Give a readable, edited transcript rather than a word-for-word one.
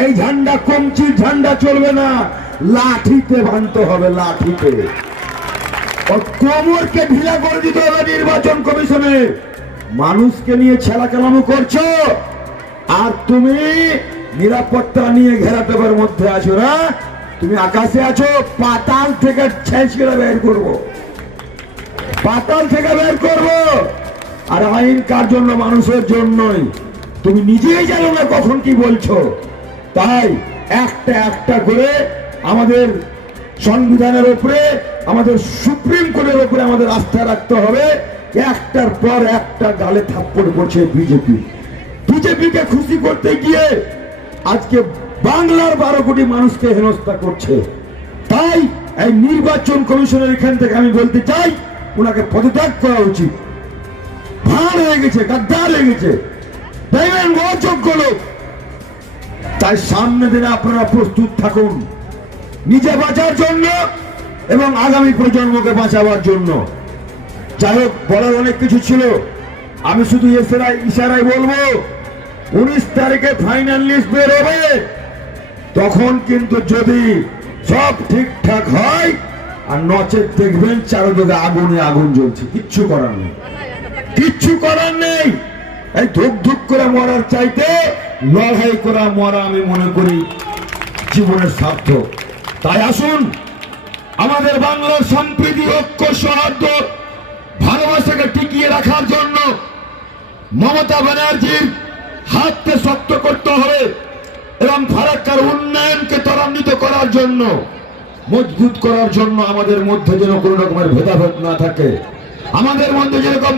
এই ঝান্ডা কমচির ঝান্ডা চলবে না, লাঠিতে বাঁধতে হবে, লাঠিতে। কোমরকে ঢিলা করে দিতে হবে নির্বাচন কমিশনে। মানুষকে নিয়ে ছেলা কেলামো করছো, আর তুমি নিরাপত্তা নিয়ে ঘেরাটোপের মধ্যে আছো না। তুমি আকাশে আছো, পাতাল থেকে ছেঁচড়ে বের করবো, পাতাল থেকে বের করবো। আর আইন কার জন্য? মানুষের জন্যই। তুমি নিজেই জানো না কখন কি বলছো। তাই একটা একটা করে আমাদের সংবিধানের উপরে, আমাদের সুপ্রিম কোর্টের উপরে আমাদের আস্থা রাখতে হবে। একটার পর একটা গালে থাপ্পড় পড়ছে বিজেপি। বিজেপিকে খুশি করতে গিয়ে আজকে বাংলার 12 কোটি মানুষকে হেনস্থা করছে। তাই এই নির্বাচন কমিশনের এখান থেকে আমি বলতে চাই, ওনাকে পদত্যাগ করা উচিত। ভাঁড় হয়ে গেছে, গাদ্দার হয়ে গেছে, দেখবেন অযোগ্য লোক। তাই সামনে দিনে আপনারা প্রস্তুত থাকুন, নিজে বাঁচার জন্য এবং আগামী প্রজন্মকে বাঁচাবার জন্য। যাই হোক, বলার অনেক কিছু ছিল, আমি শুধু ইশারায় বলবো, 19 তারিখে ফাইনাল লিস্ট বের হবে। তখন কিন্তু যদি সব ঠিকঠাক হয়, আর নচেত দেখবেন চারদিকে আগুনে আগুন জ্বলছে, কিচ্ছু করার নেই, কিচ্ছু করার নেই। এই ধুক ধুক করে মরার চাইতে লড়াই করা মরা আমি মনে করি জীবনের সার্থক। তাই আসুন, আমাদের বাংলার সম্প্রীতি, ঐক্য, সৌহার্দ্য, ভালোবাসাকে টিকিয়ে রাখার জন্য মমতা ব্যানার্জির হাতকে শক্ত করতে হবে এবং ফারাক্কার উন্নয়নকে ত্বরান্বিত করার জন্য, মজবুত করার জন্য আমাদের মধ্যে যেন কোনো রকমের ভেদাভেদ না থাকে। আমাদের মধ্যে যেরকম